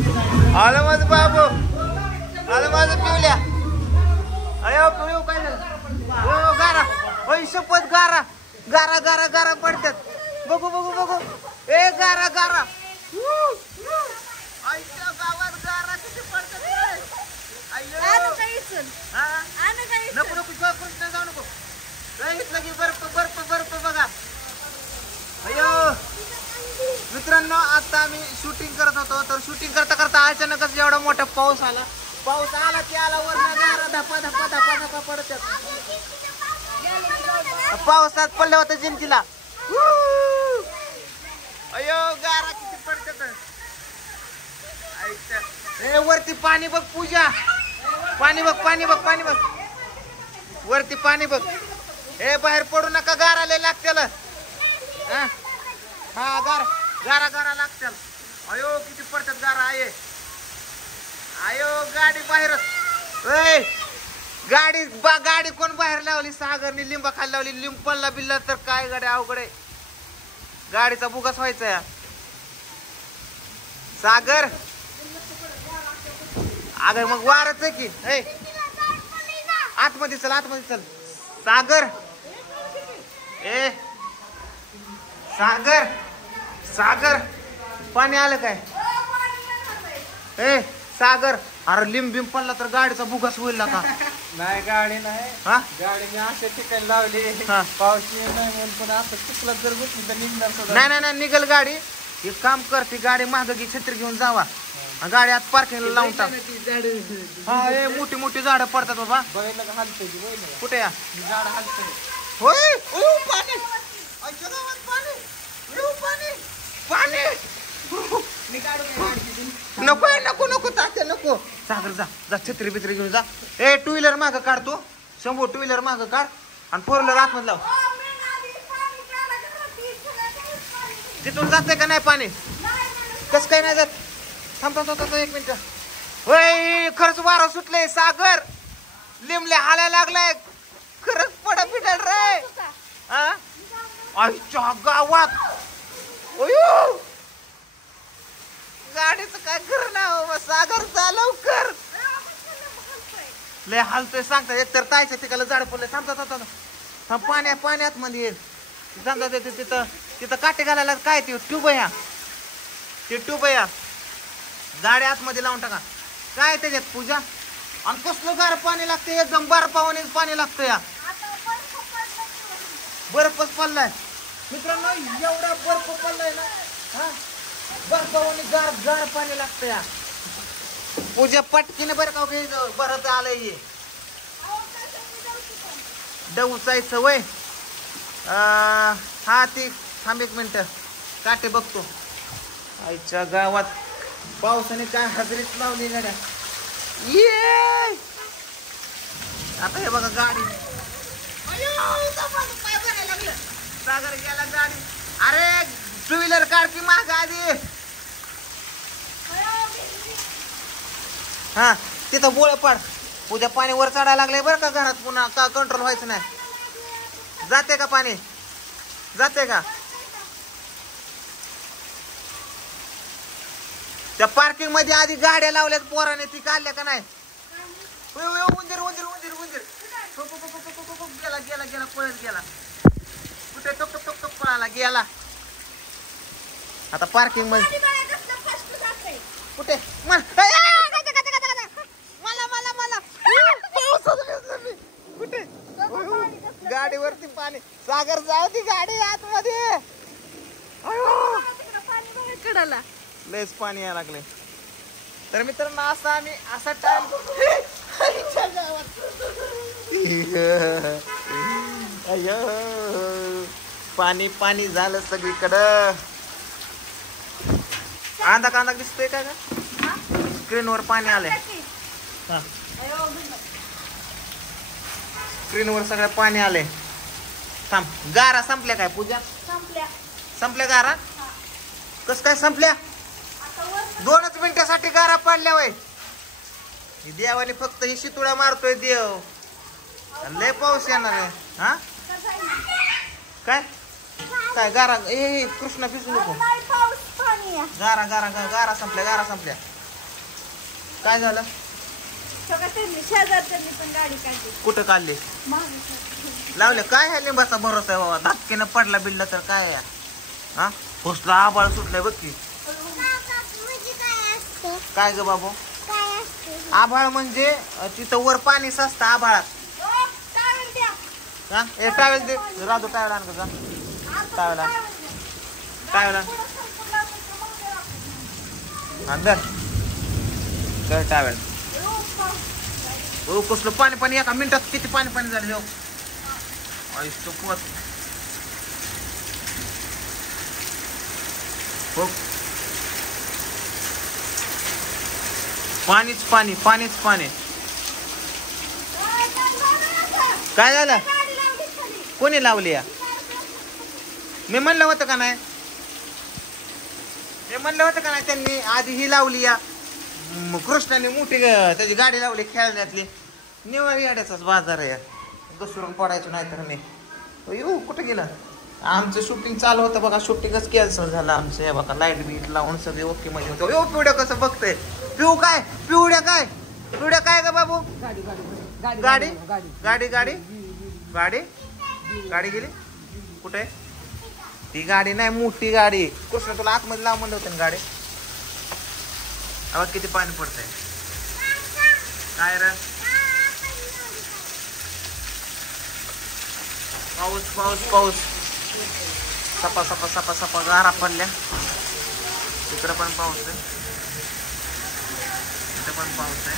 आलं माझं बाबू, आलं माझं पिवल्या. अयो पिऊ काय झालं? हो गारा, होय शपथ गारा गारा गारा गारा पडतात. बघू बघू बघू, ए गारा गारा. आईच्या गावात गारा किती पडतात रे. अय्यो नको नको कृष्ण जाऊ नको. इथलं की बर्फ बर्फ बर्फ बघा. अयो मित्रांनो, आता आम्ही शूटिंग करत होतो, तर शूटिंग करता करता अचानकच एवढा मोठा पाऊस आला. पाऊस आला की आला, वरनं गारा धपा धपा धपा धपा पडतात. पावसात पडलं होतं जिंतीला. अयो गारा किती पडतात. ए वरती पाणी बघ पूजा, पाणी बघ पाणी बघ पाणी बघ, वरती पाणी बघ. ए बाहेर पडू नका, गारा लय लागत्याल. हा गारा गारा गारा लागत्याल. अयो किती पडतात गारा. आहे अयो गाडी बाहेरच. गाडी कोण बाहेर लावली? सागरनी लिंबा खाली लावली. लिंब पडला बिल्ला तर काय गाडी अवघड आहे. गाडीचा बुगास व्हायचा या. सागर अगं मग वारच आहे की. आतमध्ये चल, आतमध्ये चल. सागर ए सागर सागर पाणी आलं काय? ए सागर, अरे लिंब बिंब पडला तर गाडीचा बुगास होईल का? नाही गाडी नाही. हा गाडी मी अशा ठिकाणी लावली. हा. पाऊस नाही म्हणून, पण असं चिखलात जर बसली तर निघणार सुद्धा नाही नाही नाही, निघल गाडी. एक काम कर, ती गाडी मागं घे, छत्री घेऊन जावा. गाडी आत पार्किंगला लावून टाक. हा ए मोठी मोठी झाडं पडतात बाबा. बघितलं का हलतंय की, बघितलं का? कुठे या? झाड हलतंय. होय पाणी, पाणी पाणी. नको नको नको तात्या नको. सागर जा जा, छत्री बित्री घेऊन जा. ए टू व्हीलर मागं काढतो, शंभू टू व्हीलर मागं काढ आणि फोर व्हीलर आतमध्ये लाव. तिथून जाते का नाही पाणी? कस काय नाही जात? थांब थांब थांब एक मिनिट. होय खरंच वारा सुटलंय सागर, लिंबले हालायला लागलाय. खरंच पडा पिटल रे. आईच्या गावात गाडीचं काय कर ना सागर, जा लवकर. लय हालतोय सांगता. एक तर तायच्या तिकडे झाड पडलंय. थांबता थांबता थांब, पाण्यात मध्ये येईल. तिथं तिथं काटे घालायला काय ते ट्यूब या, ते ट्यूब या. गाडी आतमध्ये लावून टाका. काय त्याच्यात पूजा? आणि कसलं गार पाणी लागतं, एकदम बर्फावाने पाणी लागतं या. बर्फच पडलाय मित्रांनो, एवढा बर्फ पडलाय ना. हा बर्फावाने गार गार पाणी लागतं या. पूजा पटकीने बरं का बरंच आलंय हे. डवचायचं वय. हा ती थांब एक मिनिट, काटे बघतो. आईच्या गावात पावसाने काय हजेरीच लावली गाड्या. ये आता हे बघा गाडी. सागर गेला गाडी. अरे टू व्हीलर काढ की माग आधी. हा तिथं बोळ पाड. उद्या पाणी वर चढायला लागलंय बरं का घरात, पुन्हा का कंट्रोल व्हायचं नाही. जाते का पाणी? जाते का? त्या पार्किंग मध्ये आधी गाड्या लावल्यात पोराने, ती काढल्या का नाही? उंदीर उंदीर उंदीर उंदीर गेला गेला गेला पळत गेला. कुठे टोक टोक टोक पळाला गेला. आता पार्किंग मध्ये कुठे कुठे गाडीवरती पाणी. सागर जाऊ ती गाडी आतमध्ये. लयच पाणी यायला लागले. तर मित्रांनो असा आम्ही असा टाइम अयो पाणी पाणी झालं सगळीकडं. कांदा कांदा दिसतोय का? स्क्रीनवर पाणी आलंय. स्क्रीनवर सगळं पाणी आलंय. थांब, गारा संपल्या काय पूजा? संपल्या गारा? कस काय संपल्या? 2च मिनिटासाठी गारा पडल्या वय. देवाने फक्त ही शितुळा मारतोय देव. लय पाऊस येणार आहे. हा काय काय गारा? ए कृष्णा पिसू नको. गारा गारा गारा संपल्या, गारा संपल्या. काय झालं? शेजारच्यांनी पण गाडी काढली. कुठं काढले? लावले काय ह्या लिंबाचा भरोसा आहे बाबा, धक्क्यानं पडला बिडला तर काय आहे? हा कसला आभाळ सुटलाय बघ की. काय ग बाबू? आभाळ म्हणजे तिथं वर पाणी साचतं आभाळात. हा ए टावेल दे राजू, टावेल आण का? टावेल आण, टावेल आण. अंदर कर टावेल. हो कसलं पाणी पाणी, एका मिनिटात किती पाणी पाणी झालं. हो आयुष्य पोत हो, पाणीच पाणी, पाणीच पाणी. काय झालं? कोणी लावली या? मी म्हणलं होतं का नाही? मी म्हणलं होतं का नाही त्यांनी आधी ही लावली या. कृष्णाने मोठी त्याची गाडी लावली खेळण्यातली. निवारी गाड्याचाच बाजार आहे, घसरून पडायचं नाही तर मी येऊ. कुठं गेलं? आमचं शूटिंग चालू होतं बघा, शूटिंगच कॅन्सल झालं आमचं. हे बघा लाईट बीट लावून सगळे ओके मध्ये होतं. यो पिवड्या कसं बघतंय? पिऊ काय? पिवड्या काय? पिवड्या काय ग बाबू? गाडी गाडी गाडी गाडी गाडी गाडी गेली कुठे? ती गाडी नाही, मोठी गाडी. कृष्ण तुला आतमध्ये लाव म्हणलं होतं ना गाडी. आवाज किती पाणी पडतंय. काय रे? पाऊस पाऊस पाऊस, सपा सपा सपा सपा गारा पडल्या. इकडं पण पाऊस आहे, इथं पण पाऊस आहे.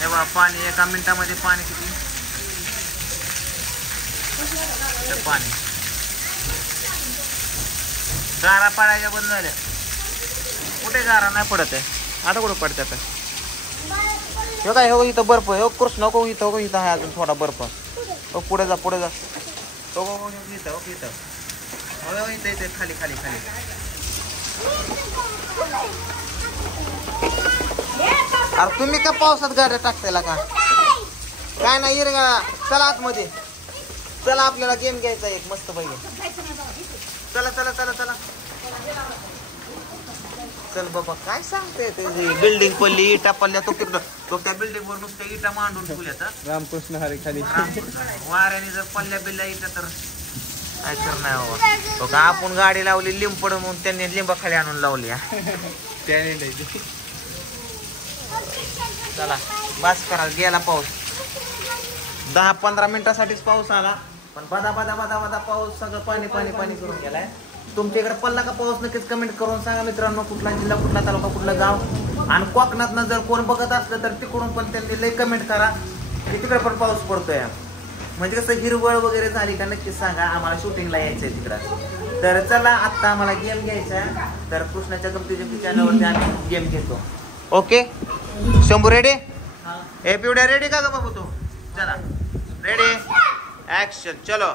हे बघा पाणी, एका मिनिटामध्ये पाणी किती पाणी. गारा पडायच्या बंद झाल्या. कुठे गारा नाही पडत आहे आता, कुठं पडते आता? हे काय हो इथं बर्फ आहे. हो कृष्ण हो इथं, हो इथं आहे अजून थोडा बर्फ. हो पुढे जा, पुढे जा. हो हो इथं, हो इथं, हो इथं इथे खाली खाली खाली. अरे तुम्ही का पावसात गाड्या टाकतायला का? काय नाही रे गा. चला आतमध्ये, चला आपल्याला गेम घ्यायचा एक मस्त पाहिजे. चला चला चला चला चल बाबा. काय सांगते ते बिल्डिंग पडली, इटा पडल्या. तो त्या बिल्डिंग वर नुसत्या इटा मांडून ठेवल्यात. रामकृष्ण हरी खाली वाऱ्याने जर पडल्या बिल्ल्या इटा तर काय करणार बाबा. तो का आपण गाडी लावली लिंब पड म्हणून त्यांनी लिंबा खाली आणून लावली. त्याने चला बस करा, गेला पाऊस. 10-15 मिनिटासाठीच पाऊस आला, पण बदा बदा बदा बदा पाऊस सगळं पाणी पाणी पाणी करून गेलाय. तुमच्या इकडे पडला का पाऊस? नक्कीच कमेंट करून सांगा मित्रांनो. कुठला जिल्हा, कुठला तालुका, कुठलं गाव. आणि कोकणातनं जर कोण बघत असलं तर तिकडून पण त्यांनी लय कमेंट करा की तिकडे पण पाऊस पडतोय. म्हणजे कसं हिरवळ वगैरे झाली का नक्कीच सांगा, आम्हाला शूटिंगला यायचंय तिकडं. तर चला आत्ता आम्हाला गेम घ्यायचा. तर कृष्णाच्या गमती जमती चॅनलवरती आम्ही गेम घेतो. Okay Shambhu ready? ए पिवड्या रेडी का ग बाबू तू? चला रेडी ऍक्शन चलो.